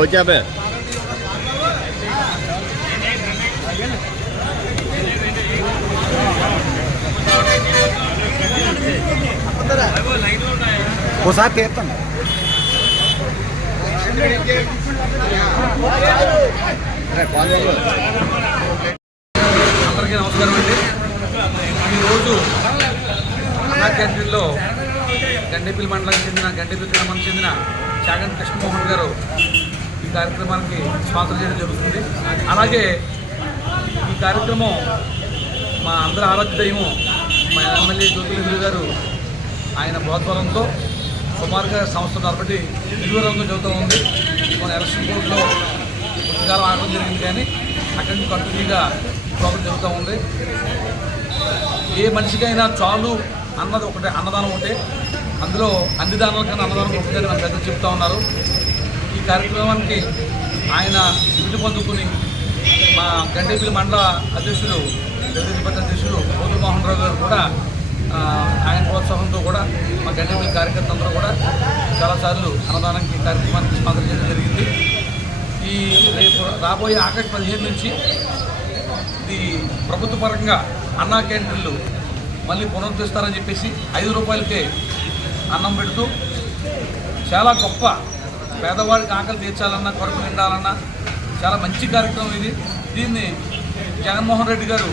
వచ్చా ఒకసారి తీస్తాను. అందరికీ నమస్కారం అండి. ఈరోజు అన్నా క్యాంటీన్లో గండేపల్లి మండలానికి చెందిన గండేపల్లి గ్రామానికి చెందిన చాగంటి కృష్ణమోహన్ గారు ఈ కార్యక్రమానికి స్పాన్సర్ చేయడం జరుగుతుంది. అలాగే ఈ కార్యక్రమం మా అందరి ఆరాధ్య దైవం మా ఎమ్మెల్యే జ్యోతిలక్ష్మి గారు ఆయన బోధవరంతో సుమారుగా సంవత్సరం బట్టి నిర్వరంగా జరుగుతూ ఉంది. మన ఎలక్షన్ కోర్టులో పుస్తకాలు ఆడడం జరిగింది, కానీ అక్కడి నుంచి కంటిన్యూగా ప్రోగ్రాం జరుగుతూ ఉంది. ఏ మనిషికైనా చాలు అన్నది ఒకటే, అన్నదానం ఒకటే. అందులో అన్ని దానాల కన్నా అన్నదానం ఒకటే మన పెద్దలు చెప్తూ ఉన్నారు. ఈ కార్యక్రమానికి ఆయన ఇంటి పొందుకుని మా గండేపల్లి మండల అధ్యక్షుడు తెలుగుదేశం పార్టీ అధ్యక్షుడు కోతుల మోహన్ రావు గారు కూడా ఆయన ప్రోత్సాహంతో కూడా మా గండేపల్లి కార్యకర్తలందరూ కూడా చాలాసార్లు అన్నదానానికి కార్యక్రమానికి స్పాన్సర్ చేయడం జరిగింది. ఈ రేపు రాబోయే ఆగస్టు 15 నుంచి ఇది ప్రభుత్వ పరంగా అన్నా క్యాంటీన్లు మళ్ళీ పునరుద్ధరిస్తారని చెప్పేసి 5 రూపాయలకే అన్నం పెడుతూ చాలా గొప్ప పేదవాడికి ఆకలి తీర్చాలన్నా, కడుపు నిండాలన్నా చాలా మంచి కార్యక్రమం ఇది. దీన్ని జగన్మోహన్ రెడ్డి గారు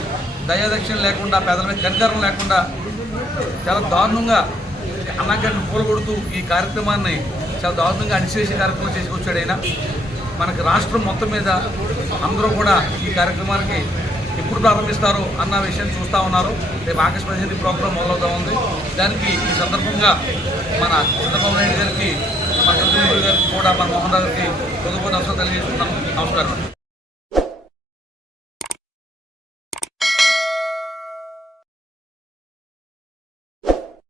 దయాదక్షిణ లేకుండా, పేదల మీద కనికరం లేకుండా చాలా దారుణంగా అన్నా క్యాంటీన్ పూలగొడుతూ ఈ కార్యక్రమాన్ని చాలా దారుణంగా అణిచేసే కార్యక్రమం చేసుకొచ్చాడు ఆయన. మనకి రాష్ట్రం మొత్తం మీద అందరూ కూడా ఈ కార్యక్రమానికి ఎప్పుడు ప్రారంభిస్తారో అన్న విషయం చూస్తూ ఉన్నారు. రేపు ఆగస్టు 15 ప్రోగ్రాం మొదలవుతూ ఉంది. దానికి ఈ సందర్భంగా మన చంద్రబాబు నాయుడు గారికి, మన చంద్రబాబు గారికి కూడా, మన మోహన్ రావు గారికి హృదయపూర్వక నమస్కారం తెలియజేస్తున్నాను. నమస్కారం.